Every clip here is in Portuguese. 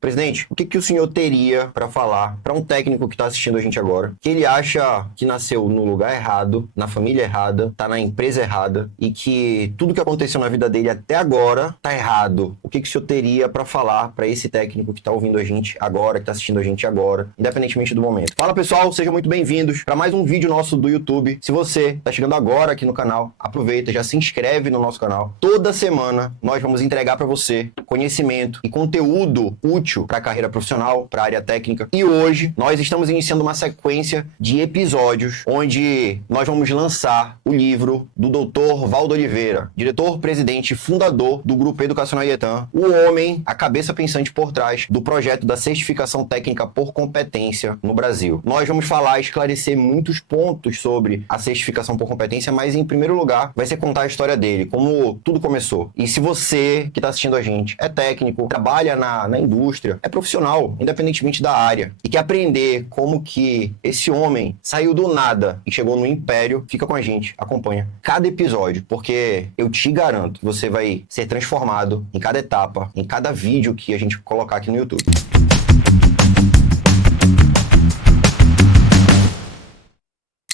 Presidente, o que o senhor teria para falar para um técnico que está assistindo a gente agora, que ele acha que nasceu no lugar errado, na família errada, está na empresa errada e que tudo que aconteceu na vida dele até agora está errado? O que o senhor teria para falar para esse técnico que está ouvindo a gente agora, que está assistindo a gente agora, independentemente do momento? Fala, pessoal, sejam muito bem-vindos para mais um vídeo nosso do YouTube. Se você está chegando agora aqui no canal, aproveita, já se inscreve no nosso canal. Toda semana nós vamos entregar para você conhecimento e conteúdo útil para a carreira profissional, para a área técnica. E hoje nós estamos iniciando uma sequência de episódios onde nós vamos lançar o livro do Dr. Valdo Oliveira, diretor, presidente e fundador do Grupo Educacional IETAM, o homem, a cabeça pensante por trás do projeto da certificação técnica por competência no Brasil. Nós vamos falar, esclarecer muitos pontos sobre a certificação por competência, mas em primeiro lugar vai ser contar a história dele, como tudo começou. E se você que está assistindo a gente é técnico, trabalha na indústria, é profissional, independentemente da área, e quer aprender como que esse homem saiu do nada e chegou no império, fica com a gente, acompanha cada episódio, porque eu te garanto que você vai ser transformado em cada etapa, em cada vídeo que a gente colocar aqui no YouTube.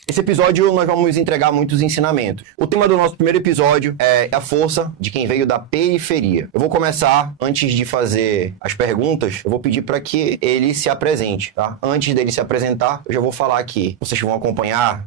Nesse episódio, nós vamos entregar muitos ensinamentos. O tema do nosso primeiro episódio é a força de quem veio da periferia. Eu vou começar, antes de fazer as perguntas, eu vou pedir para que ele se apresente, tá? Antes dele se apresentar, eu já vou falar aqui. Vocês vão acompanhar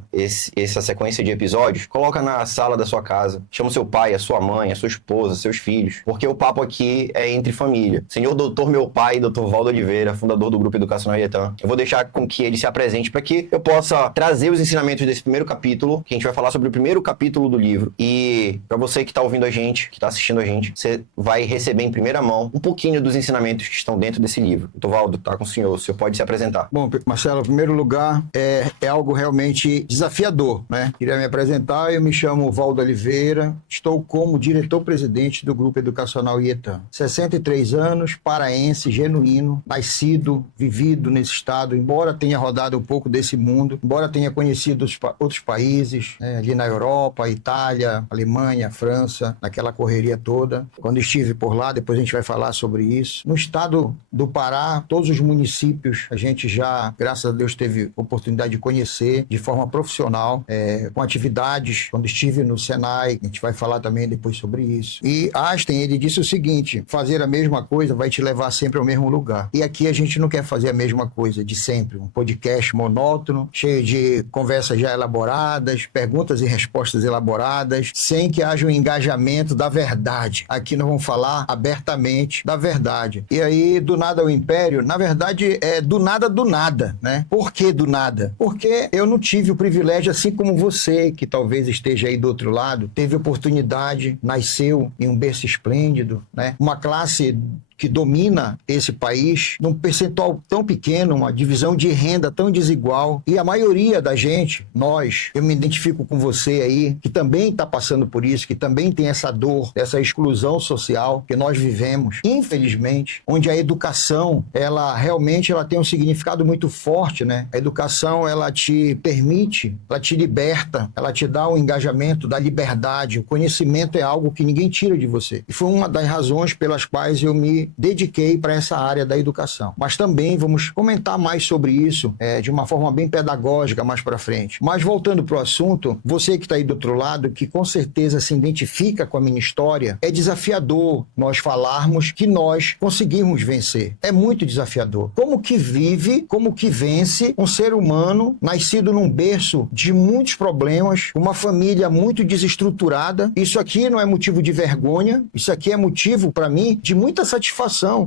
essa sequência de episódios. Coloca na sala da sua casa. Chama seu pai, a sua mãe, a sua esposa, seus filhos. Porque o papo aqui é entre família. Senhor doutor, meu pai, Dr. Valdo Oliveira, fundador do Grupo Educacional IETAM. Eu vou deixar com que ele se apresente para que eu possa trazer os ensinamentos desse primeiro capítulo, que a gente vai falar sobre o primeiro capítulo do livro. E para você que está ouvindo a gente, que está assistindo a gente, você vai receber em primeira mão um pouquinho dos ensinamentos que estão dentro desse livro. Doutor Valdo, tá com o senhor pode se apresentar. Bom, Marcelo, em primeiro lugar, é algo realmente desafiador, né? Queria me apresentar, eu me chamo Valdo Oliveira, estou como diretor-presidente do Grupo Educacional IETAM. 63 anos, paraense, genuíno, nascido, vivido nesse estado, embora tenha rodado um pouco desse mundo, embora tenha conhecido outros países, né, ali na Europa, Itália, Alemanha, França, naquela correria toda. Quando estive por lá, depois a gente vai falar sobre isso. No estado do Pará, todos os municípios a gente já, graças a Deus, teve oportunidade de conhecer de forma profissional, com atividades. Quando estive no Senai, a gente vai falar também depois sobre isso. E Einstein, ele disse o seguinte: fazer a mesma coisa vai te levar sempre ao mesmo lugar. E aqui a gente não quer fazer a mesma coisa de sempre. Um podcast monótono, cheio de conversas já elaboradas, perguntas e respostas elaboradas, sem que haja um engajamento da verdade. Aqui nós vamos falar abertamente da verdade. E aí, do nada ao império, na verdade, é do nada, né? Por que do nada? Porque eu não tive o privilégio, assim como você, que talvez esteja aí do outro lado, teve oportunidade, nasceu em um berço esplêndido, né? Uma classe que domina esse país, num percentual tão pequeno, uma divisão de renda tão desigual, e a maioria da gente, nós, eu me identifico com você aí, que também está passando por isso, que também tem essa dor, essa exclusão social que nós vivemos, infelizmente, onde a educação, ela realmente tem um significado muito forte, né? A educação, ela te permite, ela te liberta, ela te dá um engajamento da liberdade, o conhecimento é algo que ninguém tira de você. E foi uma das razões pelas quais eu me dediquei para essa área da educação. Mas também vamos comentar mais sobre isso de uma forma bem pedagógica mais para frente. Mas voltando para o assunto, você que está aí do outro lado, que com certeza se identifica com a minha história, é desafiador nós falarmos que nós conseguimos vencer. É muito desafiador. Como que vive, como que vence um ser humano nascido num berço de muitos problemas, uma família muito desestruturada? Isso aqui não é motivo de vergonha, isso aqui é motivo, para mim, de muita satisfação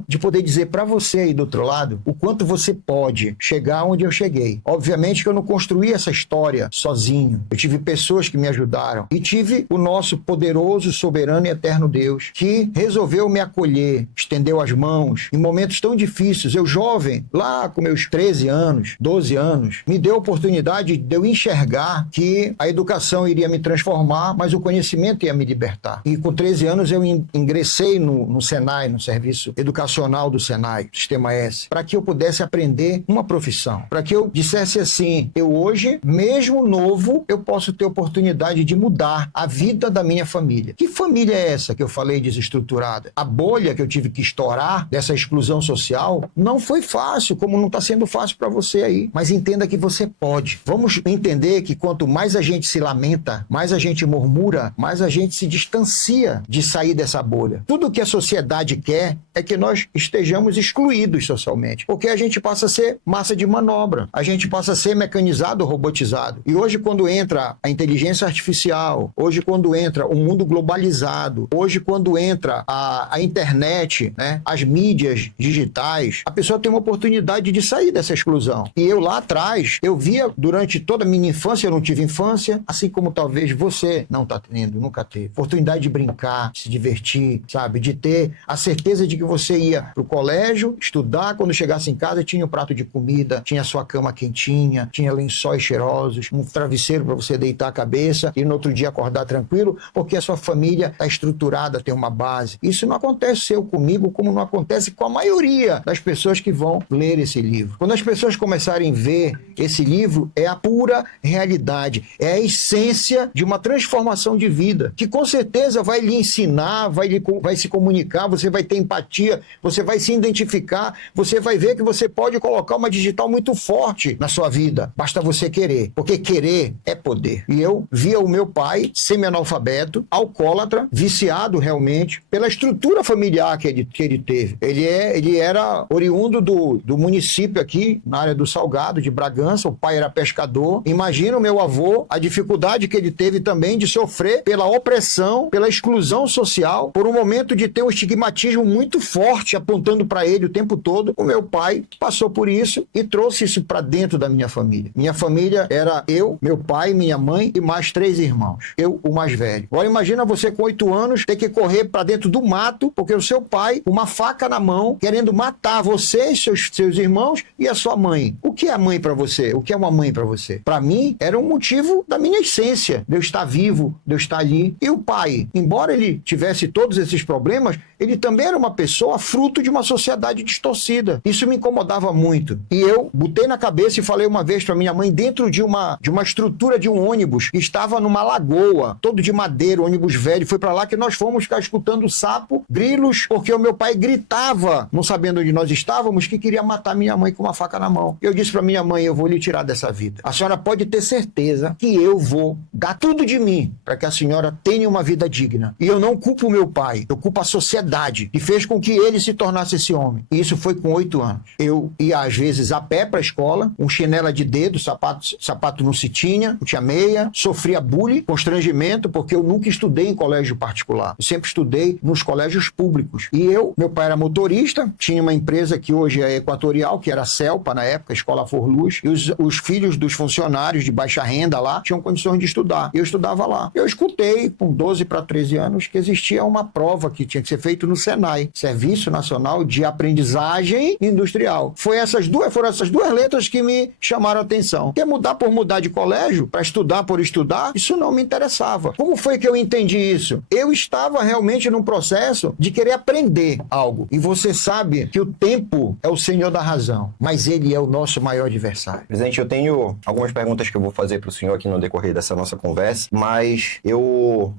de poder dizer para você aí do outro lado o quanto você pode chegar onde eu cheguei. Obviamente que eu não construí essa história sozinho. Eu tive pessoas que me ajudaram e tive o nosso poderoso, soberano e eterno Deus que resolveu me acolher, estendeu as mãos em momentos tão difíceis. Eu jovem, lá com meus 13 anos, 12 anos, me deu a oportunidade de eu enxergar que a educação iria me transformar, mas o conhecimento ia me libertar. E com 13 anos eu ingressei no Senai, no serviço curso educacional do Senai, Sistema S, para que eu pudesse aprender uma profissão, para que eu dissesse assim, eu hoje, mesmo novo, eu posso ter oportunidade de mudar a vida da minha família. Que família é essa que eu falei desestruturada? A bolha que eu tive que estourar dessa exclusão social não foi fácil, como não está sendo fácil para você aí. Mas entenda que você pode. Vamos entender que quanto mais a gente se lamenta, mais a gente murmura, mais a gente se distancia de sair dessa bolha. Tudo que a sociedade quer é que nós estejamos excluídos socialmente, porque a gente passa a ser massa de manobra, a gente passa a ser mecanizado, robotizado. E hoje, quando entra a inteligência artificial, hoje quando entra o mundo globalizado, hoje quando entra a internet, né, as mídias digitais, a pessoa tem uma oportunidade de sair dessa exclusão. E eu lá atrás, eu via durante toda a minha infância, eu não tive infância, assim como talvez você não está tendo, nunca teve. Oportunidade de brincar, de se divertir, sabe? De ter a certeza de que você ia pro colégio, estudar, quando chegasse em casa tinha um prato de comida, tinha sua cama quentinha, tinha lençóis cheirosos, um travesseiro para você deitar a cabeça e no outro dia acordar tranquilo, porque a sua família está estruturada, tem uma base. Isso não acontece comigo, como não acontece com a maioria das pessoas que vão ler esse livro. Quando as pessoas começarem a ver esse livro, é a pura realidade, é a essência de uma transformação de vida, que com certeza vai lhe ensinar, vai se comunicar, você vai ter empatia, você vai se identificar, você vai ver que você pode colocar uma digital muito forte na sua vida. Basta você querer, porque querer é poder. E eu via o meu pai semi-analfabeto, alcoólatra, viciado realmente, pela estrutura familiar que ele teve. Ele era oriundo do município aqui, na área do Salgado, de Bragança, o pai era pescador. Imagina o meu avô, a dificuldade que ele teve também de sofrer pela opressão, pela exclusão social, por um momento de ter um estigmatismo muito forte apontando para ele o tempo todo. O meu pai passou por isso e trouxe isso para dentro da minha família. Minha família era eu, meu pai, minha mãe e mais 3 irmãos. Eu, o mais velho. Agora imagina você com 8 anos ter que correr para dentro do mato porque o seu pai, com uma faca na mão, querendo matar você, seus irmãos e a sua mãe. O que é a mãe para você? O que é uma mãe para você? Para mim, era um motivo da minha essência, de eu estar vivo, de eu estar ali. E o pai, embora ele tivesse todos esses problemas, ele também era uma pessoa fruto de uma sociedade distorcida. Isso me incomodava muito. E eu botei na cabeça e falei uma vez para minha mãe, dentro de uma estrutura de um ônibus, que estava numa lagoa, todo de madeira, ônibus velho, foi para lá que nós fomos ficar escutando sapo, grilos, porque o meu pai gritava, não sabendo onde nós estávamos, que queria matar minha mãe com uma faca na mão. Eu disse para minha mãe, eu vou lhe tirar dessa vida. A senhora pode ter certeza que eu vou dar tudo de mim para que a senhora tenha uma vida digna. E eu não culpo o meu pai, eu culpo a sociedade, que fez com que ele se tornasse esse homem. E isso foi com 8 anos. Eu ia, às vezes, a pé para a escola, com chinela de dedo, sapato não se tinha, não tinha meia, sofria bullying, constrangimento, porque eu nunca estudei em colégio particular. Eu sempre estudei nos colégios públicos. E meu pai era motorista, tinha uma empresa que hoje é Equatorial, que era a CELPA na época, Escola Forluz, e os filhos dos funcionários de baixa renda lá tinham condições de estudar. Eu estudava lá. Eu escutei, com 12 para 13 anos, que existia uma prova que tinha que ser feita no Senai, Serviço Nacional de Aprendizagem Industrial. Foram essas duas letras que me chamaram a atenção. Porque mudar por mudar de colégio, para estudar por estudar, isso não me interessava. Como foi que eu entendi isso? Eu estava realmente num processo de querer aprender algo. E você sabe que o tempo é o senhor da razão, mas ele é o nosso maior adversário. Presidente, eu tenho algumas perguntas que eu vou fazer para o senhor aqui no decorrer dessa nossa conversa, mas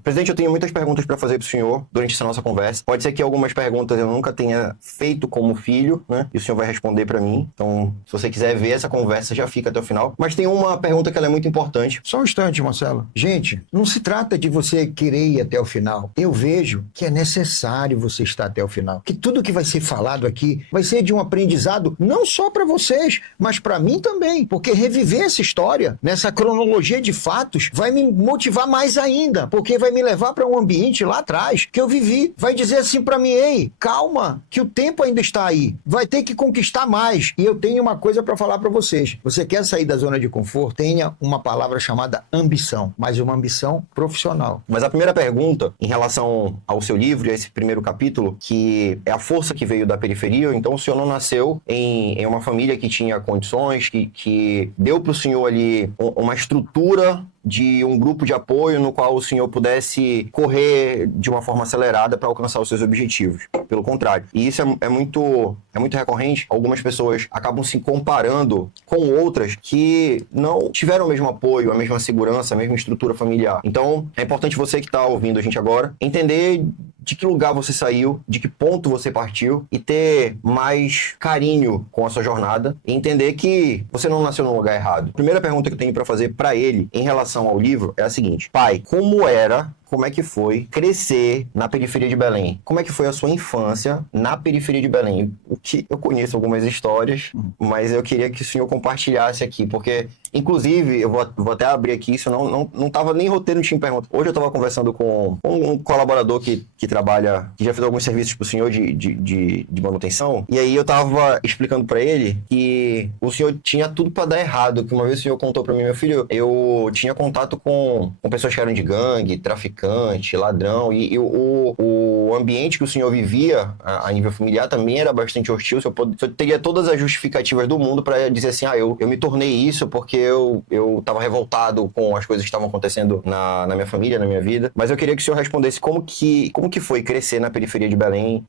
Presidente, eu tenho muitas perguntas para fazer para o senhor durante essa nossa conversa. Pode ser que algumas perguntas eu nunca tenha feito como filho, né? E o senhor vai responder para mim. Então, se você quiser ver essa conversa, já fica até o final. Mas tem uma pergunta que ela é muito importante. Só um instante, Marcelo. Gente, não se trata de você querer ir até o final. Eu vejo que é necessário você estar até o final. Que tudo que vai ser falado aqui vai ser de um aprendizado não só para vocês, mas para mim também. Porque reviver essa história, nessa cronologia de fatos, vai me motivar mais ainda. Porque vai me levar para um ambiente lá atrás que eu vivi. Vai dizer assim para mim, ei, calma, que o tempo ainda está aí. Vai ter que conquistar mais. E eu tenho uma coisa para falar para vocês. Você quer sair da zona de conforto? Tenha uma palavra chamada ambição, mas uma ambição profissional. Mas a primeira pergunta, em relação ao seu livro, esse primeiro capítulo, que é a força que veio da periferia, então o senhor não nasceu em uma família que tinha condições, que deu para o senhor ali uma estrutura de um grupo de apoio no qual o senhor pudesse correr de uma forma acelerada para alcançar os seus objetivos. Pelo contrário. E isso é muito recorrente. Algumas pessoas acabam se comparando com outras que não tiveram o mesmo apoio, a mesma segurança, a mesma estrutura familiar. Então, é importante você que está ouvindo a gente agora entender de que lugar você saiu, de que ponto você partiu e ter mais carinho com a sua jornada e entender que você não nasceu no lugar errado. A primeira pergunta que eu tenho para fazer para ele em relação ao livro é a seguinte: pai, como é que foi crescer na periferia de Belém? Como é que foi a sua infância na periferia de Belém? O que eu conheço algumas histórias, mas eu queria que o senhor compartilhasse aqui, porque, inclusive, eu vou até abrir aqui, isso não tava nem roteiro, não tinha pergunta. Hoje eu estava conversando com um colaborador que trabalha, que já fez alguns serviços pro senhor de manutenção, e aí eu tava explicando para ele que o senhor tinha tudo para dar errado, que uma vez o senhor contou para mim: meu filho, eu tinha contato com pessoas que eram de gangue, traficante, ladrão, e o ambiente que o senhor vivia a nível familiar também era bastante hostil. O senhor teria todas as justificativas do mundo para dizer assim: eu me tornei isso porque eu estava revoltado com as coisas que estavam acontecendo na minha família, na minha vida. Mas eu queria que o senhor respondesse como que foi crescer na periferia de Belém,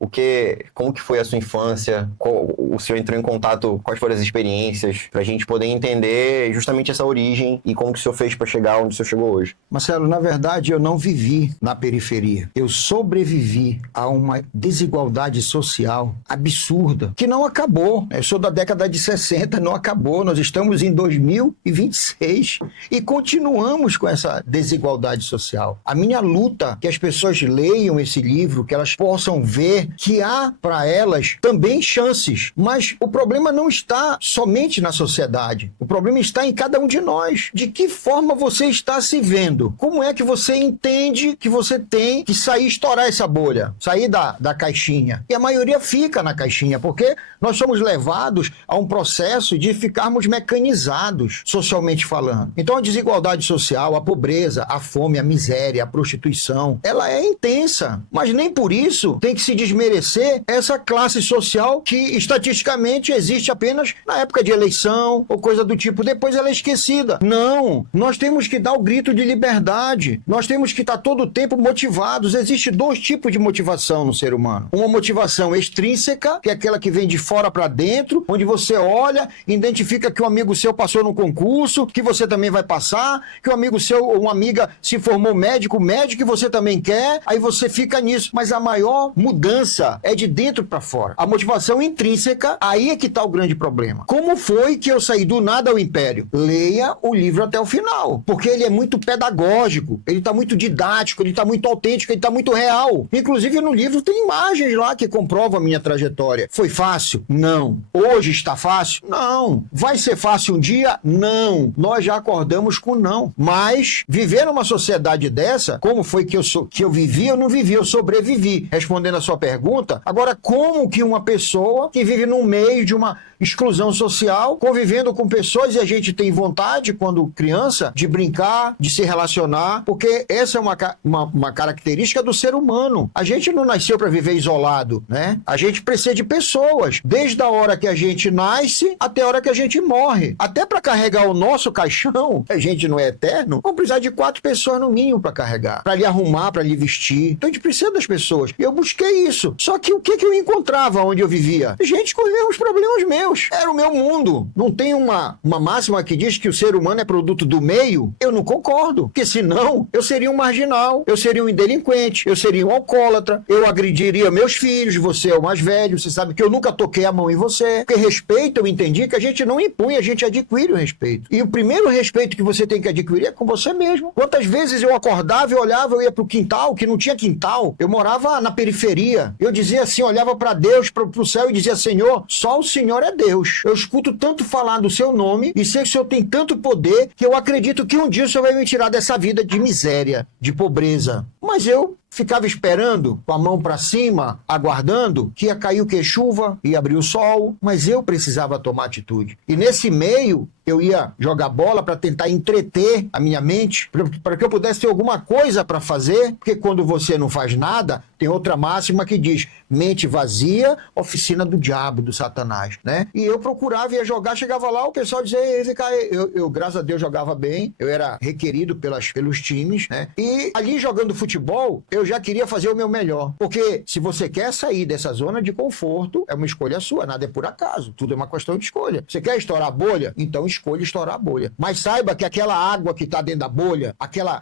como que foi a sua infância, o senhor entrou em contato, quais foram as experiências, para a gente poder entender justamente essa origem e como que o senhor fez para chegar onde o senhor chegou hoje. Marcelo, na verdade, eu não vivi na periferia. Eu sobrevivi a uma desigualdade social absurda, que não acabou. Eu sou da década de 60, não acabou. Nós estamos em 2026 e continuamos com essa desigualdade social. A minha luta, que as pessoas leiam esse livro, que elas possam ver que há para elas também chances. Mas o problema não está somente na sociedade. O problema está em cada um de nós. De que forma você está se vendo? Como é que você entende que você tem que sair, estourar essa bolha, sair da caixinha? E a maioria fica na caixinha, porque nós somos levados a um processo de ficarmos mecanizados, socialmente falando. Então a desigualdade social, a pobreza, a fome, a miséria, a prostituição, ela é intensa, mas nem por isso tem que se desmerecer essa classe social que estatisticamente existe apenas na época de eleição ou coisa do tipo, depois ela é esquecida. Não, nós temos que dar o grito de liberdade, nós temos que estar todo o tempo motivados. Existem dois tipos de motivação no ser humano: uma motivação extrínseca, que é aquela que vem de fora para dentro, onde você olha, identifica que um amigo seu passou no concurso, que você também vai passar, que um amigo seu ou uma amiga se formou médico que você também quer, aí você fica nisso. Mas a maior mudança é de dentro para fora. A motivação intrínseca, aí é que está o grande problema. Como foi que eu saí do nada ao império? Leia o livro até o final, porque ele é muito pedagógico, ele está muito didático, ele está muito autêntico, ele está muito real. Inclusive no livro tem imagens lá que comprovam a minha trajetória. Foi fácil? Não. Hoje está fácil? Não. Vai ser fácil um dia? Não. Nós já acordamos com não. Mas viver numa sociedade dessa, como foi que eu vivi? Eu não vivi, eu sobrevivi. Respondendo a sua pergunta, agora, como que uma pessoa que vive no meio de uma exclusão social, convivendo com pessoas, e a gente tem vontade, quando criança, de brincar, de se relacionar, porque essa é uma característica do ser humano. A gente não nasceu para viver isolado, né? A gente precisa de pessoas, desde a hora que a gente nasce até a hora que a gente morre. Até para carregar o nosso caixão, a gente não é eterno, vamos precisar de 4 pessoas no mínimo para carregar, para lhe arrumar, para lhe vestir. Então a gente precisa das pessoas. E eu busquei isso. Só que o que eu encontrava onde eu vivia? Gente com os mesmos problemas meus. Era o meu mundo. Não tem uma máxima que diz que o ser humano é produto do meio? Eu não concordo. Porque senão eu seria um marginal, eu seria um delinquente, eu seria um alcoólatra, eu agrediria meus filhos, você é o mais velho, você sabe que eu nunca toquei a mão em você. Porque respeito, eu entendi que a gente não impõe, a gente adquire o respeito. E o primeiro respeito que você tem que adquirir é com você mesmo. Quantas vezes eu acordava e olhava, eu ia pro quintal, que não tinha quintal, eu morava na periferia, eu dizia assim, olhava para Deus, pro céu e dizia: Senhor, só o Senhor é Deus. Eu escuto tanto falar do seu nome e sei que o Senhor tem tanto poder que eu acredito que um dia o Senhor vai me tirar dessa vida de miséria, de pobreza. Mas eu ficava esperando, com a mão para cima, aguardando que ia cair o que? Chuva, ia abrir o sol, mas eu precisava tomar atitude. E nesse meio, eu ia jogar bola para tentar entreter a minha mente, para que eu pudesse ter alguma coisa para fazer, porque quando você não faz nada, tem outra máxima que diz, mente vazia, oficina do diabo, do Satanás, né? E eu procurava, ia jogar, chegava lá, o pessoal dizia, eu graças a Deus jogava bem, eu era requerido pelos times, né? E ali jogando futebol, eu já queria fazer o meu melhor, porque se você quer sair dessa zona de conforto, é uma escolha sua, nada é por acaso, tudo é uma questão de escolha. Você quer estourar a bolha? Então escolha estourar a bolha. Mas saiba que aquela água que está dentro da bolha,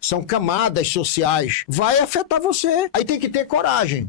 são camadas sociais, vai afetar você. Aí tem que ter coragem,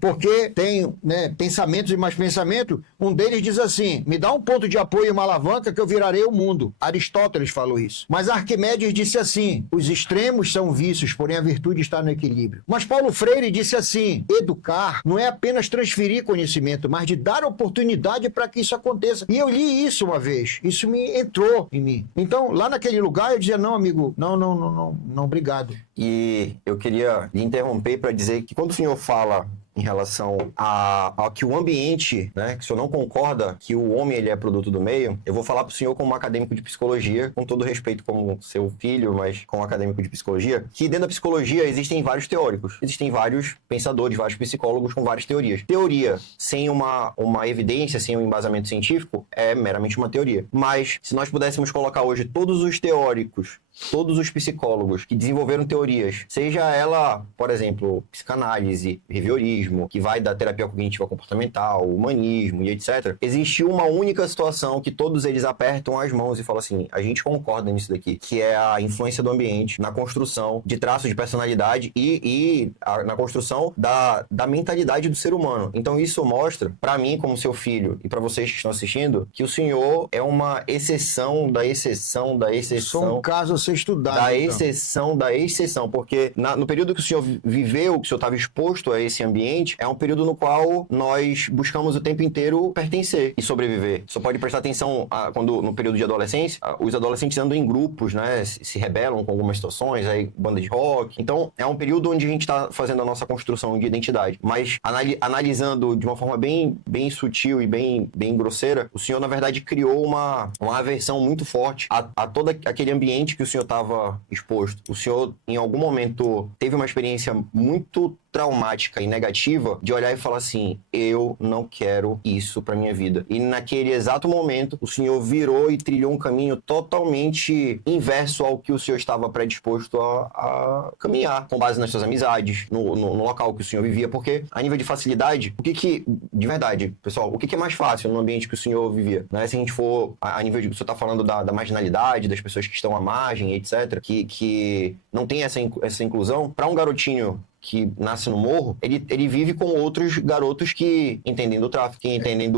porque tem, né, pensamentos e mais pensamentos, um deles diz assim, me dá um ponto de apoio e uma alavanca que eu virarei o mundo. Aristóteles falou isso. Mas Arquimedes disse assim, os extremos são vícios, porém a virtude está no equilíbrio. Mas Paulo Freire disse assim, educar não é apenas transferir conhecimento, mas de dar oportunidade para que isso aconteça. E eu li isso uma vez, isso me entrou em mim. Então, lá naquele lugar, eu dizia, não, amigo, não, obrigado. E eu queria lhe interromper para dizer que quando o senhor fala em relação a que o ambiente, né, que o senhor não concorda que o homem ele é produto do meio, eu vou falar para o senhor como um acadêmico de psicologia, com todo respeito como seu filho, mas como acadêmico de psicologia, que dentro da psicologia existem vários teóricos, existem vários pensadores, vários psicólogos com várias teorias. Teoria sem uma evidência, sem um embasamento científico, é meramente uma teoria. Mas se nós pudéssemos colocar hoje todos os teóricos, todos os psicólogos que desenvolveram teorias, seja ela, por exemplo, psicanálise, behaviorismo, que vai da terapia cognitiva comportamental, humanismo e etc., existe uma única situação que todos eles apertam as mãos e falam assim, a gente concorda nisso daqui, que é a influência do ambiente na construção de traços de personalidade e na construção da mentalidade do ser humano. Então isso mostra, para mim, como seu filho, e para vocês que estão assistindo, que o senhor é uma exceção da exceção da exceção. Só um caso a ser estudado. Da exceção da exceção, porque no período que o senhor viveu, que o senhor estava exposto a esse ambiente, é um período no qual nós buscamos o tempo inteiro pertencer e sobreviver. Só pode prestar atenção quando, no período de adolescência, os adolescentes andam em grupos, né? Se rebelam com algumas situações, aí banda de rock. Então, é um período onde a gente está fazendo a nossa construção de identidade. Mas, analisando de uma forma bem sutil e bem grosseira, o senhor, na verdade, criou uma aversão muito forte a todo aquele ambiente que o senhor estava exposto. O senhor, em algum momento, teve uma experiência muito traumática e negativa de olhar e falar assim, eu não quero isso pra minha vida. E naquele exato momento, o senhor virou e trilhou um caminho totalmente inverso ao que o senhor estava predisposto a caminhar, com base nas suas amizades, no local que o senhor vivia, porque a nível de facilidade, de verdade, pessoal, o que é mais fácil no ambiente que o senhor vivia? Né? Se a gente for a nível de, o senhor tá falando da marginalidade, das pessoas que estão à margem, etc., que não tem essa inclusão, para um garotinho que nasce no morro, ele vive com outros garotos que entendem do tráfico, que entendem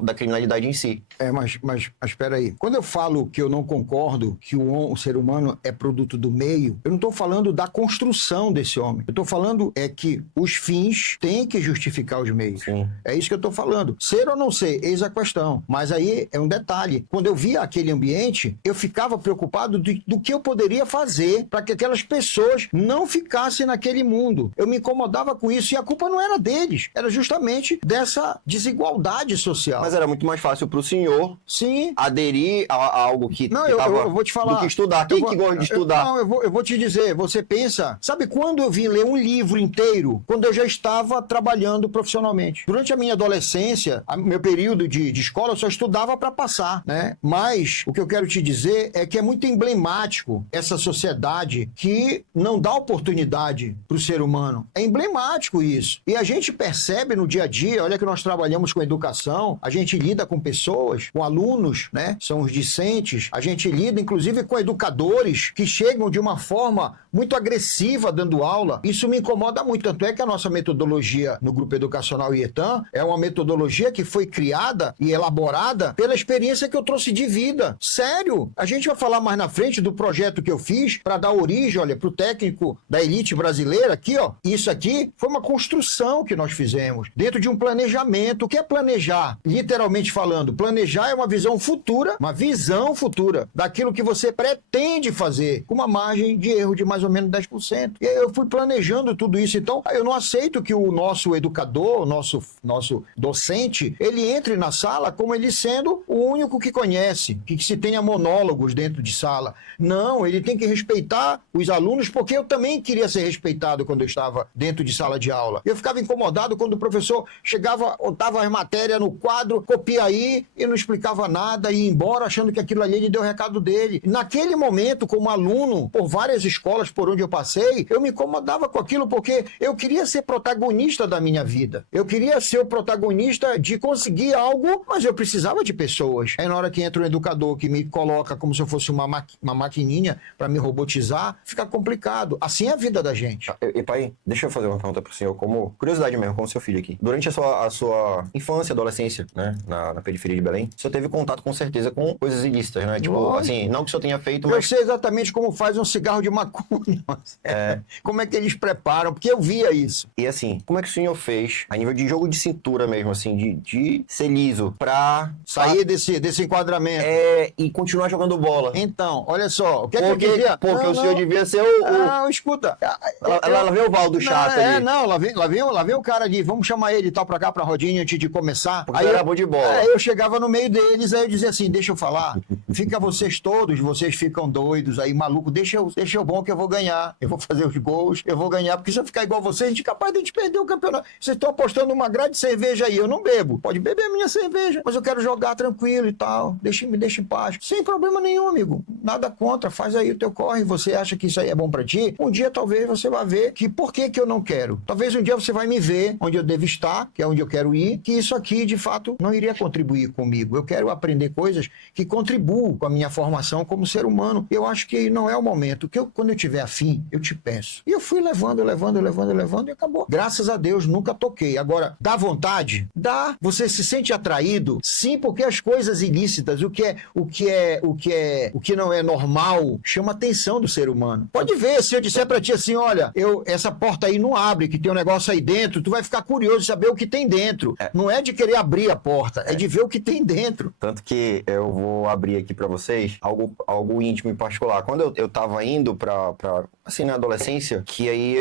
da criminalidade em si. Mas espera aí. Quando eu falo que eu não concordo que o ser humano é produto do meio, eu não estou falando da construção desse homem. Eu estou falando que os fins têm que justificar os meios. Sim. É isso que eu estou falando. Ser ou não ser, eis a questão. Mas aí é um detalhe. Quando eu via aquele ambiente, eu ficava preocupado do que eu poderia fazer para que aquelas pessoas não ficassem naquele mundo. Eu me incomodava com isso e a culpa não era deles, era justamente dessa desigualdade social. Mas era muito mais fácil para o senhor aderir a algo que eu vou te falar, do que estudar. Quem que gosta de estudar? Eu vou te dizer, você pensa, sabe quando eu vim ler um livro inteiro? Quando eu já estava trabalhando profissionalmente. Durante a minha adolescência, meu período de escola, eu só estudava para passar, né? Mas o que eu quero te dizer é que é muito emblemático essa sociedade que não dá oportunidade para o ser humano. É emblemático isso. E a gente percebe no dia a dia, olha que nós trabalhamos com educação, a gente lida com pessoas, com alunos, né? São os discentes, a gente lida inclusive com educadores que chegam de uma forma muito agressiva dando aula. Isso me incomoda muito, tanto é que a nossa metodologia no Grupo Educacional IETAM é uma metodologia que foi criada e elaborada pela experiência que eu trouxe de vida. Sério! A gente vai falar mais na frente do projeto que eu fiz para dar origem, olha, para o técnico da elite brasileira aqui, ó, ó, isso aqui foi uma construção que nós fizemos dentro de um planejamento. O que é planejar? Literalmente falando, planejar é uma visão futura daquilo que você pretende fazer, com uma margem de erro de mais ou menos 10%. E aí eu fui planejando tudo isso. Então, eu não aceito que o nosso educador, o nosso docente, ele entre na sala como ele sendo o único que conhece, que se tenha monólogos dentro de sala. Não, ele tem que respeitar os alunos, porque eu também queria ser respeitado quando eu estava dentro de sala de aula. Eu ficava incomodado quando o professor chegava, botava as matérias no quadro, copia aí, e não explicava nada, e ia embora achando que aquilo ali ele deu o recado dele. Naquele momento, como aluno, por várias escolas por onde eu passei, eu me incomodava com aquilo, porque eu queria ser protagonista da minha vida. Eu queria ser o protagonista de conseguir algo, mas eu precisava de pessoas. Aí na hora que entra um educador que me coloca como se eu fosse uma maquininha para me robotizar, fica complicado. Assim é a vida da gente. E pai, deixa eu fazer uma pergunta pro senhor, como curiosidade mesmo, como seu filho aqui. Durante a sua infância, adolescência, né, na periferia de Belém, o senhor teve contato com certeza com coisas ilícitas, né? Tipo, Lógico. assim, não que o senhor tenha feito, Eu mas... sei exatamente como faz um cigarro de maconha. Como é que eles preparam, porque eu via isso. E assim, como é que o senhor fez, a nível de jogo de cintura mesmo, assim, de ser liso, pra Sair desse enquadramento. e continuar jogando bola? Então, olha só, o que é que eu devia... Porque o senhor devia ser Não, escuta. Ela vê o Valdo chato ali. Não, lá vem o cara ali, vamos chamar ele e tal pra cá, pra rodinha, antes de começar. Porque era bom de bola. Aí eu chegava no meio deles, aí eu dizia assim, deixa eu falar, fica vocês todos, vocês ficam doidos aí, maluco, deixa eu bom que eu vou ganhar, eu vou fazer os gols, eu vou ganhar, porque se eu ficar igual vocês, a gente é capaz de a gente perder o campeonato. Vocês estão apostando uma grade de cerveja aí, eu não bebo, pode beber a minha cerveja, mas eu quero jogar tranquilo e tal, me deixa em paz. Sem problema nenhum, amigo, nada contra, faz aí o teu corre, você acha que isso aí é bom pra ti? Um dia talvez você vai ver que por que eu não quero. Talvez um dia você vai me ver onde eu devo estar, que é onde eu quero ir, que isso aqui de fato não iria contribuir comigo. Eu quero aprender coisas que contribuam com a minha formação como ser humano. Eu acho que não é o momento. Quando eu tiver afim, eu te peço. E eu fui levando e acabou. Graças a Deus, nunca toquei. Agora, dá vontade? Dá. Você se sente atraído? Sim, porque as coisas ilícitas, o que não é normal, chama a atenção do ser humano. Pode ver, se eu disser pra ti assim, olha, essa porta aí não abre, que tem um negócio aí dentro, tu vai ficar curioso de saber o que tem dentro. Não é de querer abrir a porta, é de ver o que tem dentro. Tanto que eu vou abrir aqui pra vocês algo íntimo e particular. Quando eu tava indo assim, na adolescência, que aí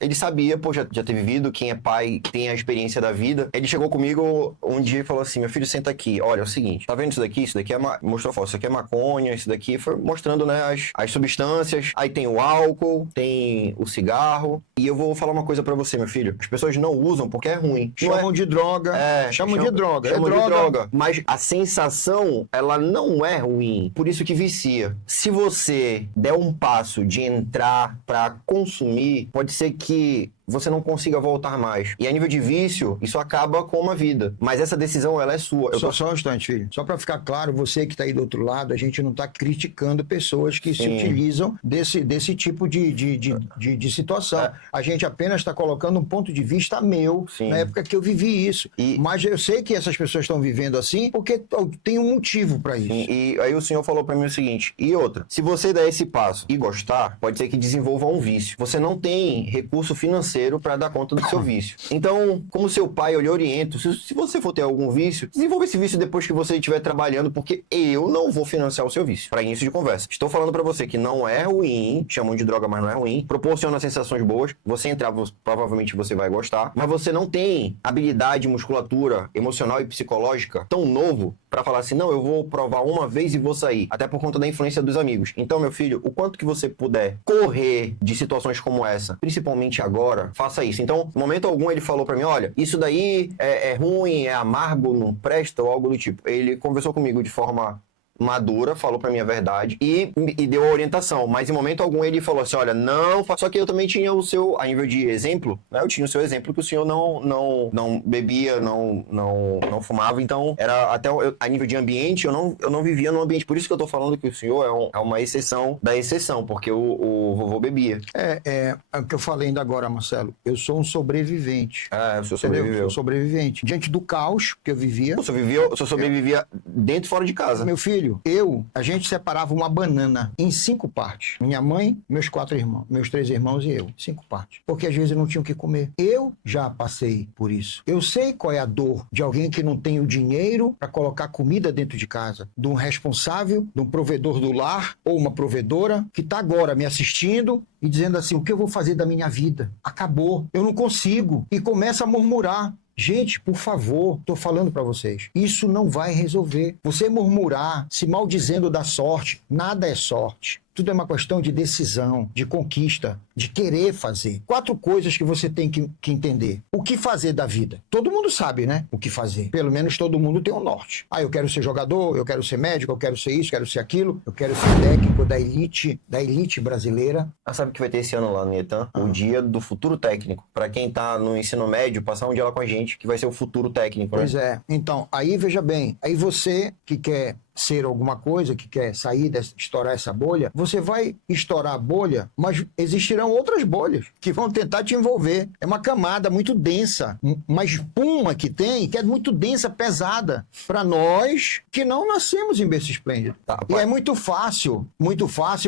ele sabia, pô, já ter vivido, quem é pai tem a experiência da vida. Ele chegou comigo um dia e falou assim, meu filho, senta aqui, olha, é o seguinte, tá vendo isso daqui? Isso daqui mostrou foto, isso aqui é maconha, isso daqui foi mostrando, né, as substâncias, aí tem o álcool, tem o cigarro, e eu vou falar uma coisa pra você, meu filho, as pessoas não usam porque é ruim. Chamam de droga. Chamam de droga. Chamam de droga. Mas a sensação, ela não é ruim. Por isso que vicia. Se você der um passo de entrar pra consumir, pode ser que você não consiga voltar mais. E a nível de vício, isso acaba com uma vida. Mas essa decisão, ela é sua. Só um instante, filho. Só pra ficar claro, você que tá aí do outro lado, a gente não tá criticando pessoas que se utilizam desse tipo de situação. A gente apenas está colocando um ponto de vista meu, na época que eu vivi isso. Mas eu sei que essas pessoas estão vivendo assim porque tem um motivo pra isso. E aí o senhor falou pra mim o seguinte, e outra, se você der esse passo e gostar, pode ser que desenvolva um vício. Você não tem recurso financeiro para dar conta do seu vício. Então, como seu pai, eu lhe oriento, se você for ter algum vício, desenvolva esse vício depois que você estiver trabalhando, porque eu não vou financiar o seu vício. Para início de conversa. Estou falando para você que não é ruim, chamam de droga, mas não é ruim, proporciona sensações boas, você entrar, provavelmente você vai gostar, mas você não tem habilidade, musculatura, emocional e psicológica tão novo para falar assim, não, eu vou provar uma vez e vou sair, até por conta da influência dos amigos. Então, meu filho, o quanto que você puder correr de situações como essa, principalmente agora, faça isso. Então, no momento algum, ele falou pra mim, olha, isso daí é ruim, é amargo, não presta ou algo do tipo. Ele conversou comigo de forma madura, falou pra mim a verdade e deu a orientação, mas em momento algum ele falou assim, olha, não, só que eu também tinha o seu, a nível de exemplo, né, eu tinha o seu exemplo que o senhor não bebia, não fumava, então era até a nível de ambiente, eu não vivia no ambiente, por isso que eu tô falando que o senhor é uma exceção da exceção, porque o vovô bebia. É o que eu falei ainda agora, Marcelo, eu sou um sobrevivente. O senhor sobreviveu. Eu sou sobrevivente. Diante do caos que eu vivia. O senhor sobrevivia dentro e fora de casa. Meu filho, filho, a gente separava uma banana em 5 partes. Minha mãe, meus 4 irmãos, meus 3 irmãos e eu. 5 partes. Porque às vezes eu não tinha o que comer. Eu já passei por isso. Eu sei qual é a dor de alguém que não tem o dinheiro para colocar comida dentro de casa. De um responsável, de um provedor do lar ou uma provedora que está agora me assistindo e dizendo assim, o que eu vou fazer da minha vida? Acabou. Eu não consigo. E começa a murmurar. Gente, por favor, estou falando para vocês, isso não vai resolver. Você murmurar, se maldizendo da sorte, nada é sorte. Tudo é uma questão de decisão, de conquista, de querer fazer. 4 coisas que você tem que entender. O que fazer da vida? Todo mundo sabe, né? O que fazer. Pelo menos todo mundo tem um norte. Eu quero ser jogador, eu quero ser médico, eu quero ser isso, quero ser aquilo, eu quero ser técnico da elite brasileira. Sabe que vai ter esse ano lá no IETAM? O dia do futuro técnico. Para quem tá no ensino médio, passar um dia lá com a gente, que vai ser o futuro técnico, né? Pois é. Então, aí veja bem, aí você que quer ser alguma coisa, que quer sair, estourar essa bolha, você vai estourar a bolha, mas existirão outras bolhas que vão tentar te envolver. É uma camada muito densa, uma espuma que tem, que é muito densa, pesada, para nós que não nascemos em berço esplêndido. E é muito fácil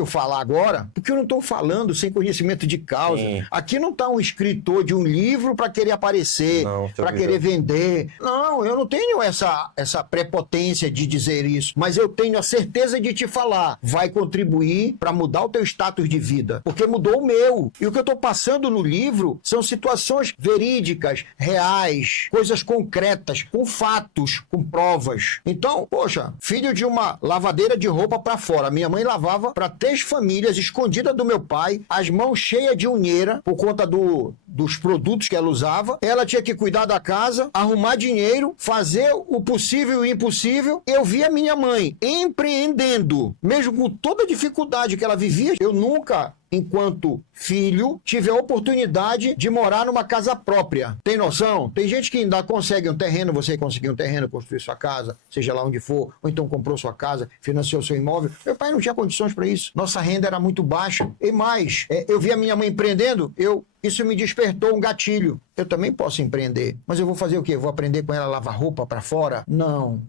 falar agora, porque eu não estou falando sem conhecimento de causa. Sim. Aqui não está um escritor de um livro para querer aparecer, para querer vender. Não, eu não tenho essa prepotência de dizer isso. Mas eu tenho a certeza de te falar, vai contribuir para mudar o teu status de vida, porque mudou o meu. E o que eu estou passando no livro são situações verídicas, reais, coisas concretas, com fatos, com provas. Então, poxa, filho de uma lavadeira de roupa para fora, minha mãe lavava para 3 famílias, escondida do meu pai, as mãos cheias de unheira, por conta dos produtos que ela usava. Ela tinha que cuidar da casa, arrumar dinheiro, fazer o possível e o impossível. Eu via minha mãe empreendendo, mesmo com toda a dificuldade que ela vivia. Eu nunca, enquanto filho, tive a oportunidade de morar numa casa própria. Tem noção? Tem gente que ainda consegue um terreno, você conseguiu um terreno, construir sua casa, seja lá onde for, ou então comprou sua casa, financiou seu imóvel. Meu pai não tinha condições para isso. Nossa renda era muito baixa. E mais, eu vi a minha mãe empreendendo, isso me despertou um gatilho. Eu também posso empreender, mas eu vou fazer o quê? Eu vou aprender com ela a lavar roupa para fora? Não.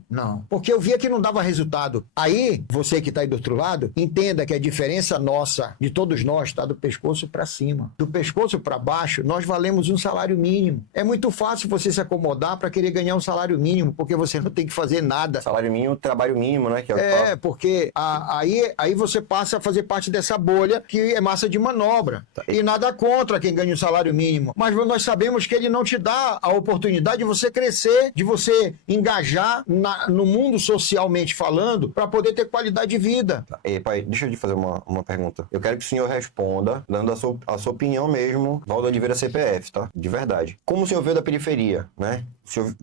Porque eu via que não dava resultado. Aí, você que está aí do outro lado, entenda que a diferença nossa, de todos nós, está do pescoço para cima. Do pescoço para baixo, nós valemos um salário mínimo. É muito fácil você se acomodar para querer ganhar um salário mínimo, porque você não tem que fazer nada. Salário mínimo, trabalho mínimo, né? Porque aí você passa a fazer parte dessa bolha que é massa de manobra. E nada contra quem ganha um salário mínimo. Mas nós sabemos que ele não te dá a oportunidade de você crescer, de você engajar no mundo socialmente falando, para poder ter qualidade de vida. E, pai, deixa eu te fazer uma pergunta. Eu quero que o senhor responda, dando a sua opinião mesmo, Valdo Oliveira CPF, tá? De verdade. Como o senhor veio da periferia, né? O senhor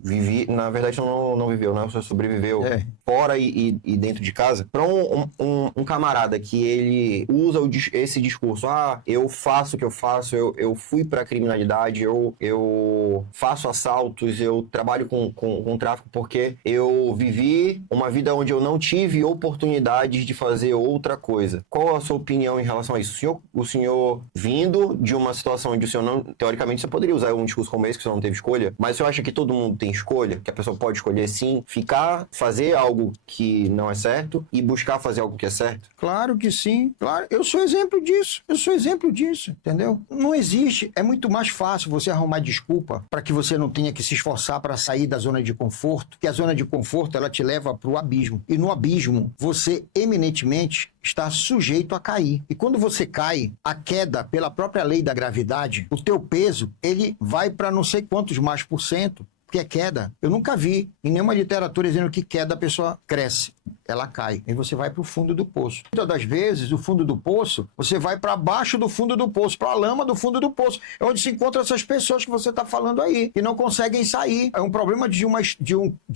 na verdade, não viveu, né? O senhor sobreviveu fora e dentro de casa. Para um camarada que ele usa esse discurso, eu faço o que eu faço, eu fui pra criminalidade, eu faço assaltos, eu trabalho com tráfico porque eu vivi uma vida onde eu não tive oportunidades de fazer outra coisa. Qual a sua opinião em relação a isso? O senhor vindo de uma situação onde o senhor não, teoricamente, você poderia usar um discurso como esse, que o senhor não teve escolha, mas o senhor acha que todo mundo tem escolha? Que a pessoa pode escolher sim, fazer algo que não é certo e buscar fazer algo que é certo? Claro que sim. Claro, eu sou exemplo disso, entendeu? Não existe, é muito mais fácil você arrumar desculpa para que você não tenha que se esforçar para sair da zona de conforto, que a zona de conforto ela te leva para o abismo. E no abismo, você eminentemente está sujeito a cair. E quando você cai, a queda pela própria lei da gravidade, o teu peso, ele vai para não sei quantos mais por cento, que é queda. Eu nunca vi em nenhuma literatura dizendo que queda a pessoa cresce. Ela cai. E você vai para o fundo do poço. Muitas das vezes, o fundo do poço, você vai para baixo do fundo do poço, para a lama do fundo do poço. É onde se encontram essas pessoas que você está falando aí, que não conseguem sair. É um problema de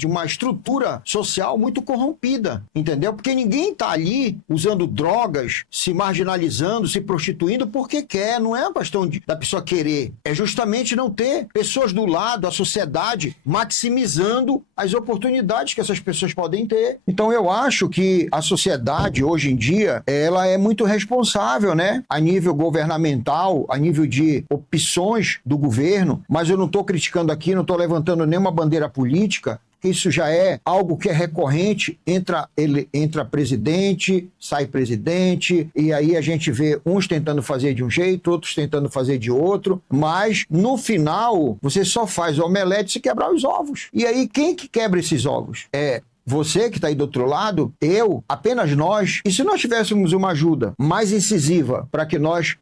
uma estrutura social muito corrompida, entendeu? Porque ninguém está ali usando drogas, se marginalizando, se prostituindo porque quer. Não é uma questão da pessoa querer. É justamente não ter pessoas do lado, a sociedade, maximizando as oportunidades que essas pessoas podem ter. Então eu acho que a sociedade, hoje em dia, ela é muito responsável, né? A nível governamental, a nível de opções do governo, mas eu não estou criticando aqui, não estou levantando nenhuma bandeira política, isso já é algo que é recorrente, entra presidente, sai presidente, e aí a gente vê uns tentando fazer de um jeito, outros tentando fazer de outro, mas no final você só faz omelete se quebrar os ovos. E aí quem que quebra esses ovos? É você que está aí do outro lado, eu, apenas nós, e se nós tivéssemos uma ajuda mais incisiva para que nós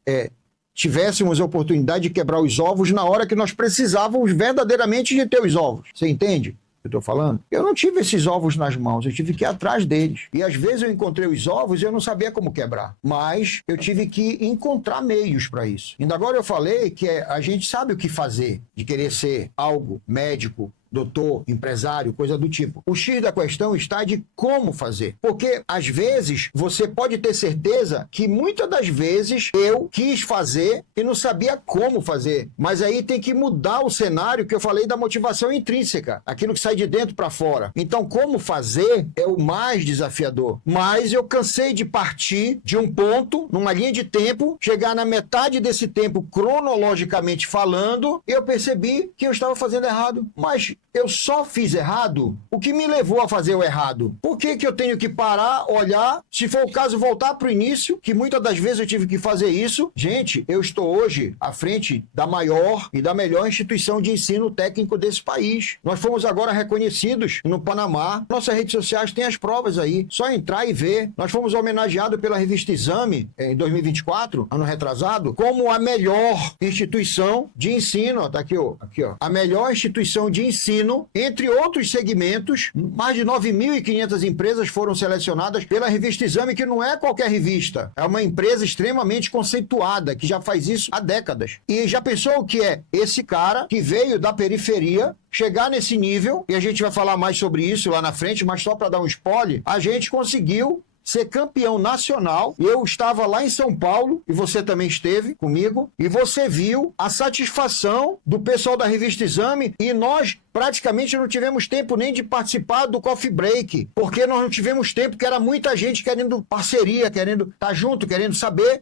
tivéssemos a oportunidade de quebrar os ovos na hora que nós precisávamos verdadeiramente de ter os ovos, você entende? Eu estou falando? Eu não tive esses ovos nas mãos, eu tive que ir atrás deles. E às vezes eu encontrei os ovos e eu não sabia como quebrar. Mas eu tive que encontrar meios para isso. Ainda agora eu falei que a gente sabe o que fazer, de querer ser algo, médico, doutor, empresário, coisa do tipo. O X da questão está de como fazer. Porque, às vezes, você pode ter certeza que muitas das vezes eu quis fazer e não sabia como fazer. Mas aí tem que mudar o cenário que eu falei da motivação intrínseca, aquilo que sai de dentro para fora. Então, como fazer é o mais desafiador. Mas eu cansei de partir de um ponto, numa linha de tempo, chegar na metade desse tempo, cronologicamente falando, e eu percebi que eu estava fazendo errado. Mas eu só fiz errado o que me levou a fazer o errado. Por que que eu tenho que parar, olhar, se for o caso, voltar para o início, que muitas das vezes eu tive que fazer isso? Gente, eu estou hoje à frente da maior e da melhor instituição de ensino técnico desse país. Nós fomos agora reconhecidos no Panamá. Nossas redes sociais têm as provas aí. Só entrar e ver. Nós fomos homenageados pela revista Exame, em 2024, ano retrasado, como a melhor instituição de ensino. Tá aqui, ó. Aqui, ó. A melhor instituição de ensino, entre outros segmentos. Mais de 9.500 empresas foram selecionadas pela revista Exame, que não é qualquer revista. É uma empresa extremamente conceituada, que já faz isso há décadas. E já pensou o que é esse cara que veio da periferia chegar nesse nível, e a gente vai falar mais sobre isso lá na frente, mas só para dar um spoiler, a gente conseguiu ser campeão nacional. Eu estava lá em São Paulo, e você também esteve comigo, e você viu a satisfação do pessoal da revista Exame, e nós praticamente não tivemos tempo nem de participar do coffee break, porque nós não tivemos tempo, que era muita gente querendo parceria, querendo estar junto, querendo saber.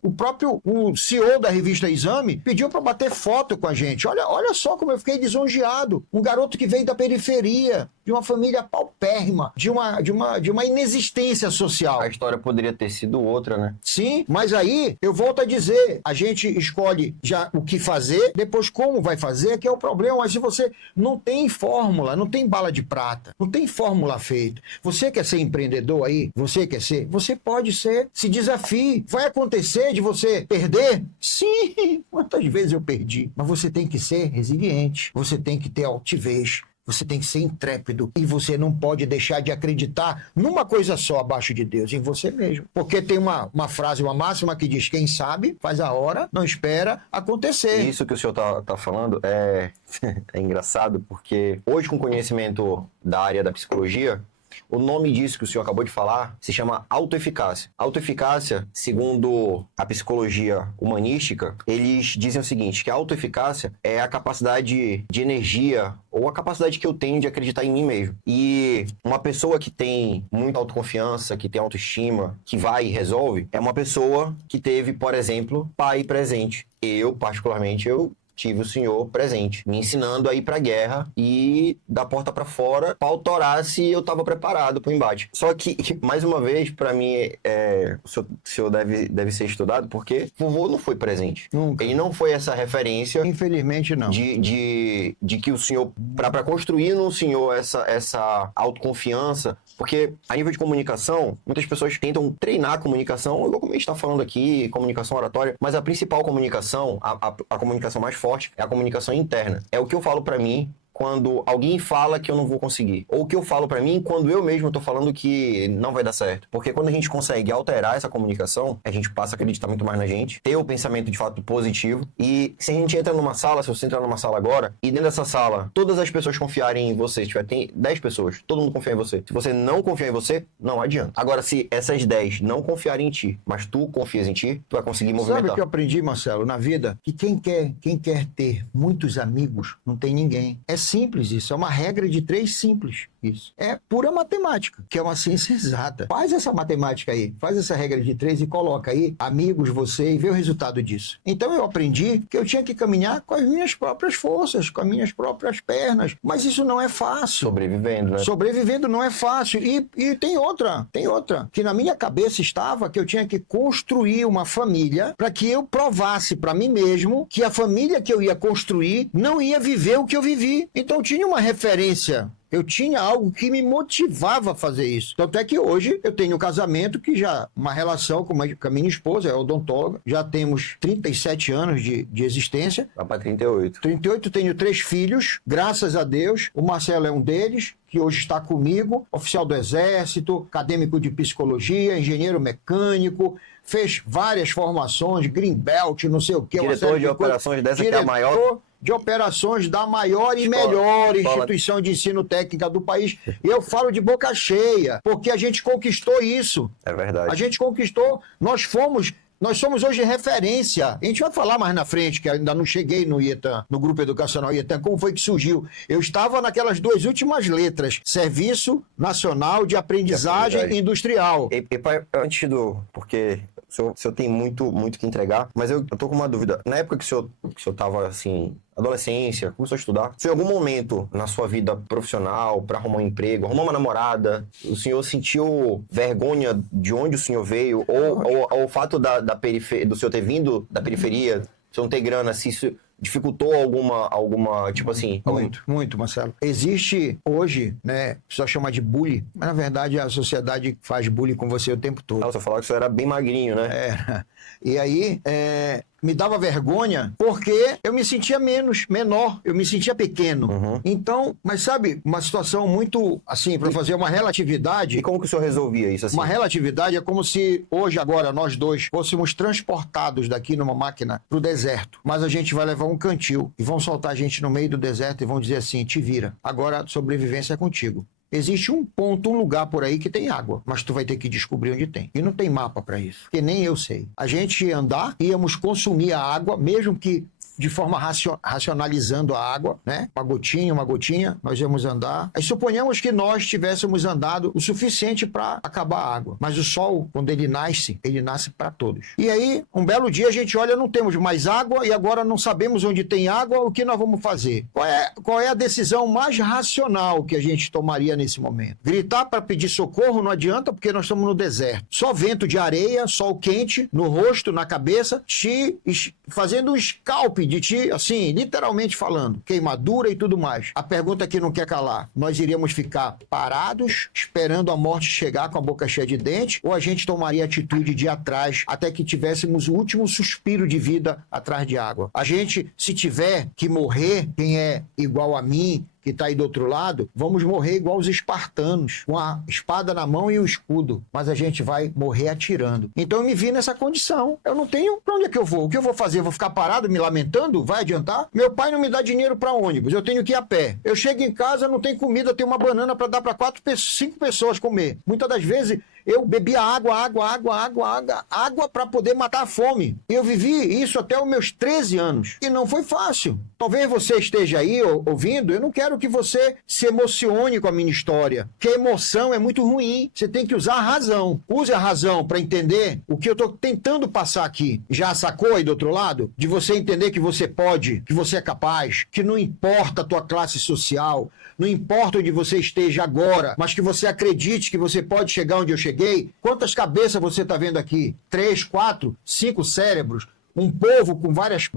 O CEO da revista Exame pediu para bater foto com a gente. Olha só como eu fiquei lisonjeado. Um garoto que veio da periferia, de uma família paupérrima, de uma inexistência social. A história poderia ter sido outra, né? Sim, mas aí eu volto a dizer, a gente escolhe já o que fazer, depois como vai fazer, que é o problema. Mas se você não tem fórmula, não tem bala de prata, não tem fórmula feita. Você quer ser empreendedor aí? Você quer ser? Você pode ser. Se desafie. Vai acontecer de você perder? Sim, quantas vezes eu perdi? Mas você tem que ser resiliente. Você tem que ter altivez. Você tem que ser intrépido e você não pode deixar de acreditar numa coisa só abaixo de Deus, em você mesmo. Porque tem uma frase, uma máxima que diz: quem sabe faz a hora, não espera acontecer. Isso que o senhor tá falando é engraçado, porque hoje, com conhecimento da área da psicologia, o nome disso que o senhor acabou de falar se chama autoeficácia. Autoeficácia, segundo a psicologia humanística, eles dizem o seguinte, que a autoeficácia é a capacidade de energia ou a capacidade que eu tenho de acreditar em mim mesmo. E uma pessoa que tem muita autoconfiança, que tem autoestima, que vai e resolve, é uma pessoa que teve, por exemplo, pai presente. Eu, particularmente, tive o senhor presente, me ensinando a ir pra guerra e da porta pra fora, pau torasse, eu tava preparado pro embate. Só que, mais uma vez, pra mim, o senhor deve ser estudado, porque o vovô não foi presente. Nunca. Ele não foi essa referência. Infelizmente, não. De que o senhor, pra construir no senhor essa autoconfiança, porque a nível de comunicação, muitas pessoas tentam treinar a comunicação, igual como a gente tá falando aqui, comunicação oratória, mas a principal comunicação, a comunicação mais forte é a comunicação interna. É o que eu falo pra mim quando alguém fala que eu não vou conseguir. Ou o que eu falo pra mim quando eu mesmo tô falando que não vai dar certo. Porque quando a gente consegue alterar essa comunicação, a gente passa a acreditar muito mais na gente, ter o pensamento de fato positivo. E se a gente entra numa sala, se você entrar numa sala agora, e dentro dessa sala, todas as pessoas confiarem em você, tem 10 pessoas, todo mundo confia em você. Se você não confiar em você, não adianta. Agora, se essas 10 não confiarem em ti, mas tu confias em ti, tu vai conseguir movimentar. Sabe o que eu aprendi, Marcelo, na vida? Que quem quer ter muitos amigos, não tem ninguém. É simples isso, é uma regra de 3 simples. isso. É pura matemática, que é uma ciência exata. Faz essa matemática aí, faz essa regra de 3 e coloca aí, amigos, você, e vê o resultado disso. Então eu aprendi que eu tinha que caminhar com as minhas próprias forças, com as minhas próprias pernas. Mas isso não é fácil. Sobrevivendo, né? Sobrevivendo não é fácil. E tem outra, que na minha cabeça estava que eu tinha que construir uma família para que eu provasse para mim mesmo que a família que eu ia construir não ia viver o que eu vivi. Então eu tinha uma referência. Eu tinha algo que me motivava a fazer isso. Tanto é que hoje eu tenho um casamento que já, uma relação com a minha esposa, é odontóloga, já temos 37 anos de existência. Vai para 38. 38, tenho 3 filhos, graças a Deus. O Marcelo é um deles, que hoje está comigo, oficial do Exército, acadêmico de psicologia, engenheiro mecânico, fez várias formações, Green Belt, não sei o que. Diretor de operações dessa que é a maior... de operações da maior e melhor instituição de ensino técnica do país. E eu falo de boca cheia, porque a gente conquistou isso. É verdade. A gente conquistou, nós somos hoje referência. A gente vai falar mais na frente, que ainda não cheguei no IETAM, no Grupo Educacional IETAM, como foi que surgiu. Eu estava naquelas 2 últimas letras, Serviço Nacional de Aprendizagem Industrial. E pai, antes porque o senhor tem muito que entregar, mas eu tô com uma dúvida. Na época que o senhor tava, assim, adolescência, começou a estudar, se em algum momento na sua vida profissional, para arrumar um emprego, arrumar uma namorada, o senhor sentiu vergonha de onde o senhor veio, ou o fato do senhor ter vindo da periferia, o senhor não ter grana, se isso dificultou alguma tipo assim... Muito, Marcelo. Existe hoje, né, o pessoal chama de bullying, mas na verdade a sociedade faz bullying com você o tempo todo. Você falou que o senhor era bem magrinho, né? É. E aí, me dava vergonha porque eu me sentia menor, eu me sentia pequeno. Uhum. Então, mas sabe, uma situação muito, assim, para fazer uma relatividade... E como que o senhor resolvia isso assim? Uma relatividade é como se hoje, agora, nós dois fôssemos transportados daqui numa máquina pro deserto. Mas a gente vai levar um cantil e vão soltar a gente no meio do deserto e vão dizer assim, te vira, agora a sobrevivência é contigo. Existe um ponto, um lugar por aí que tem água, mas tu vai ter que descobrir onde tem. E não tem mapa para isso, porque nem eu sei. A gente ia andar, íamos consumir a água, mesmo que de forma racionalizando a água, né? Uma gotinha, nós íamos andar. Aí suponhamos que nós tivéssemos andado o suficiente para acabar a água. Mas o sol, quando ele nasce para todos. E aí, um belo dia a gente olha, não temos mais água e agora não sabemos onde tem água, o que nós vamos fazer? Qual é a decisão mais racional que a gente tomaria nesse momento? Gritar para pedir socorro não adianta, porque nós estamos no deserto. Só vento de areia, sol quente no rosto, na cabeça, fazendo um scalp de ti, assim, literalmente falando, queimadura e tudo mais. A pergunta que não quer calar, nós iríamos ficar parados, esperando a morte chegar com a boca cheia de dente, ou a gente tomaria atitude de ir atrás, até que tivéssemos o último suspiro de vida atrás de água? A gente, se tiver que morrer, quem é igual a mim, que está aí do outro lado, vamos morrer igual os espartanos, com a espada na mão e o escudo, mas a gente vai morrer atirando. Então eu me vi nessa condição. Eu não tenho para onde é que eu vou. O que eu vou fazer? Eu vou ficar parado me lamentando? Vai adiantar? Meu pai não me dá dinheiro para ônibus, eu tenho que ir a pé. Eu chego em casa, não tem comida, tem uma banana para dar para 5 pessoas comer. Muitas das vezes eu bebia água para poder matar a fome. Eu vivi isso até os meus 13 anos. E não foi fácil. Talvez você esteja aí ouvindo, eu não quero que você se emocione com a minha história, porque a emoção é muito ruim. Você tem que usar a razão. Use a razão para entender o que eu estou tentando passar aqui. Já sacou aí do outro lado? De você entender que você pode, que você é capaz, que não importa a tua classe social, não importa onde você esteja agora, mas que você acredite que você pode chegar onde eu cheguei. Quantas cabeças você está vendo aqui? 3, 4, 5 cérebros? Um povo com vários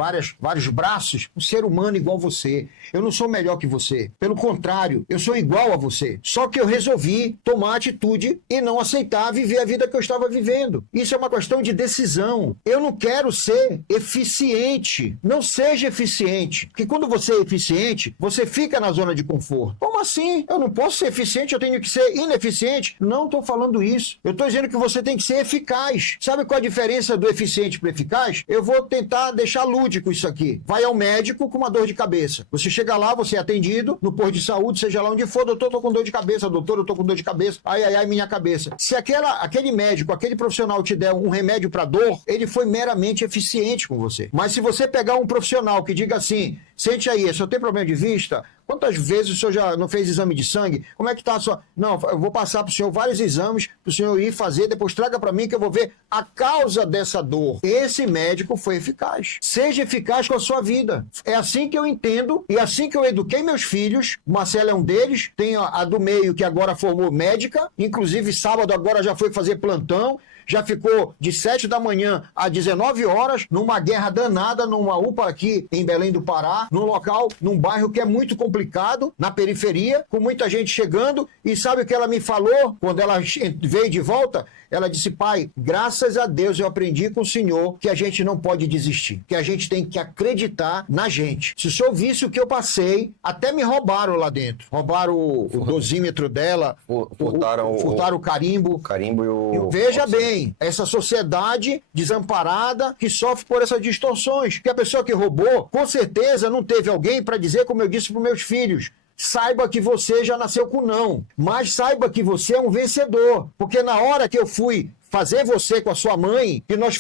braços, um ser humano igual você. Eu não sou melhor que você. Pelo contrário, eu sou igual a você. Só que eu resolvi tomar atitude e não aceitar viver a vida que eu estava vivendo. Isso é uma questão de decisão. Eu não quero ser eficiente. Não seja eficiente. Porque quando você é eficiente, você fica na zona de conforto. Como assim? Eu não posso ser eficiente, eu tenho que ser ineficiente? Não estou falando isso. Eu estou dizendo que você tem que ser eficaz. Sabe qual a diferença do eficiente para eficaz? Eu vou tentar deixar lúdico isso aqui. Vai ao médico com uma dor de cabeça. Você chega lá, você é atendido no posto de saúde, seja lá onde for, doutor, eu tô com dor de cabeça, doutor, eu tô com dor de cabeça, ai, minha cabeça. Se aquele médico, aquele profissional te der um remédio para dor, ele foi meramente eficiente com você. Mas se você pegar um profissional que diga assim, sente aí, se eu tenho problema de vista, Quantas vezes o senhor já não fez exame de sangue? Como é que está a sua... Não, eu vou passar para o senhor vários exames para o senhor ir fazer, depois traga para mim que eu vou ver a causa dessa dor. Esse médico foi eficaz. Seja eficaz com a sua vida. É assim que eu entendo e assim que eu eduquei meus filhos. O Marcelo é um deles, tem a do meio que agora formou médica, inclusive sábado agora já foi fazer plantão. Já ficou de 7 da manhã a 19 horas, numa guerra danada, numa UPA aqui em Belém do Pará, num local, num bairro que é muito complicado, na periferia, com muita gente chegando. E sabe o que ela me falou quando ela veio de volta? Ela disse: pai, graças a Deus eu aprendi com o senhor que a gente não pode desistir, que a gente tem que acreditar na gente. Se o senhor visse o que eu passei, até me roubaram lá dentro. Roubaram o dosímetro dela, furtaram o carimbo. O carimbo e o... Veja bem, essa sociedade desamparada que sofre por essas distorções. Que a pessoa que roubou, com certeza não teve alguém para dizer, como eu disse para meus filhos: saiba que você já nasceu com não, mas saiba que você é um vencedor. Porque na hora que eu fui fazer você com a sua mãe, que nós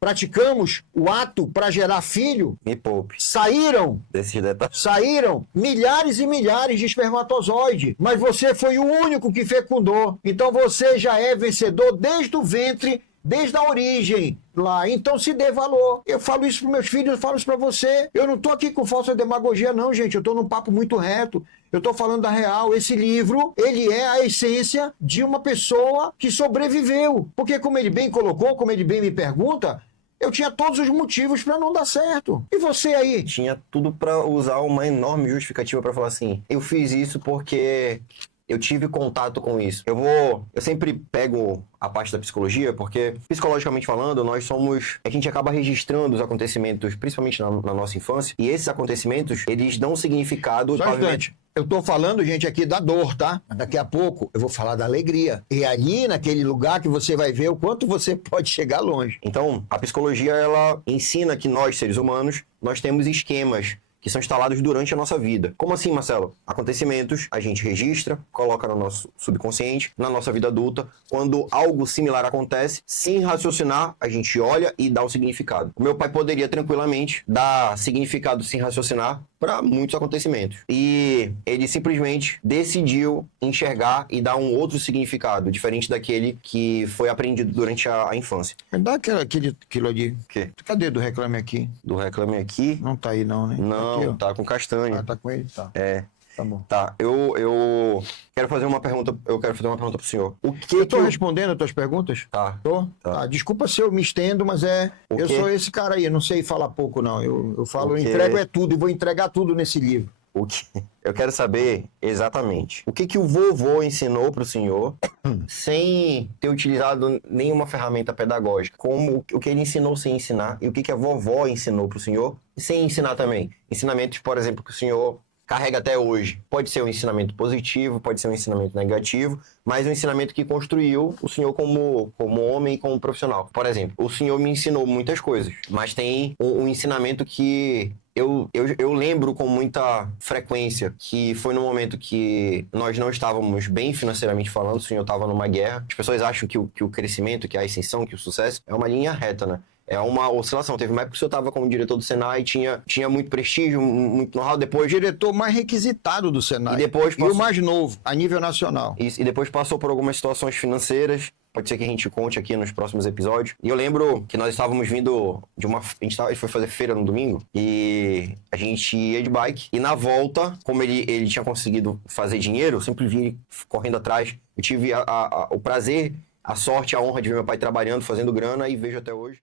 praticamos o ato para gerar filho, Me poupe. saíram Desses detalhes. milhares e milhares de espermatozoides, mas você foi o único que fecundou. Então você já é vencedor desde o ventre, desde a origem lá. Então se dê valor. Eu falo isso para meus filhos, eu falo isso para você. Eu não estou aqui com falsa demagogia não, gente. Eu estou num papo muito reto. Eu estou falando da real. Esse livro, ele é a essência de uma pessoa que sobreviveu. Porque como ele bem colocou, como ele bem me pergunta, eu tinha todos os motivos para não dar certo. E você aí? Tinha tudo para usar uma enorme justificativa para falar assim: eu fiz isso porque eu tive contato com isso. Eu sempre pego a parte da psicologia, porque, psicologicamente falando, a gente acaba registrando os acontecimentos, principalmente na nossa infância, e esses acontecimentos, eles dão significado... Só um instante. Eu tô falando, gente, aqui da dor, tá? Daqui a pouco eu vou falar da alegria. E ali, naquele lugar que você vai ver o quanto você pode chegar longe. Então, a psicologia, ela ensina que nós, seres humanos, nós temos esquemas que são instalados durante a nossa vida. Como assim, Marcelo? Acontecimentos, a gente registra, coloca no nosso subconsciente, na nossa vida adulta. Quando algo similar acontece, sem raciocinar, a gente olha e dá o significado. O meu pai poderia tranquilamente dar significado sem raciocinar para muitos acontecimentos. E ele simplesmente decidiu enxergar e dar um outro significado, diferente daquele que foi aprendido durante a infância. Me dá aquilo ali. O quê? Cadê do Reclame Aqui? Do Reclame Aqui? Não tá aí não, né? Não, Aqui, ó. tá com castanha. Ah, tá com ele? Tá. É. Tá bom. Tá, eu quero fazer uma pergunta pro senhor. O que Eu tô que respondendo as tuas perguntas? Tá. Tô? Tá. Tá. Desculpa se eu me estendo, mas O eu quê? sou esse cara aí, eu não sei falar pouco, não. Eu falo, O eu quê? entrego é tudo e vou entregar tudo nesse livro. O que eu quero saber exatamente o que o vovô ensinou pro senhor sem ter utilizado nenhuma ferramenta pedagógica, como o que ele ensinou sem ensinar e o que a vovó ensinou pro senhor sem ensinar também. Ensinamentos, por exemplo, que o senhor carrega até hoje. Pode ser um ensinamento positivo, pode ser um ensinamento negativo, mas um ensinamento que construiu o senhor como homem e como profissional. Por exemplo, o senhor me ensinou muitas coisas, mas tem um ensinamento que eu lembro com muita frequência, que foi no momento que nós não estávamos bem financeiramente falando, o senhor estava numa guerra. As pessoas acham que o crescimento, que a ascensão, que o sucesso é uma linha reta, né? É uma oscilação. Teve uma época que o senhor estava como diretor do Senai, tinha muito prestígio, muito know-how. Depois, O diretor mais requisitado do Senai. E depois E o mais novo, a nível nacional. e depois passou por algumas situações financeiras. Pode ser que a gente conte aqui nos próximos episódios. E eu lembro que nós estávamos vindo de uma... A gente foi fazer feira no domingo e a gente ia de bike. E na volta, como ele tinha conseguido fazer dinheiro, eu sempre vi ele correndo atrás. Eu tive o prazer, a sorte, a honra de ver meu pai trabalhando, fazendo grana e vejo até hoje.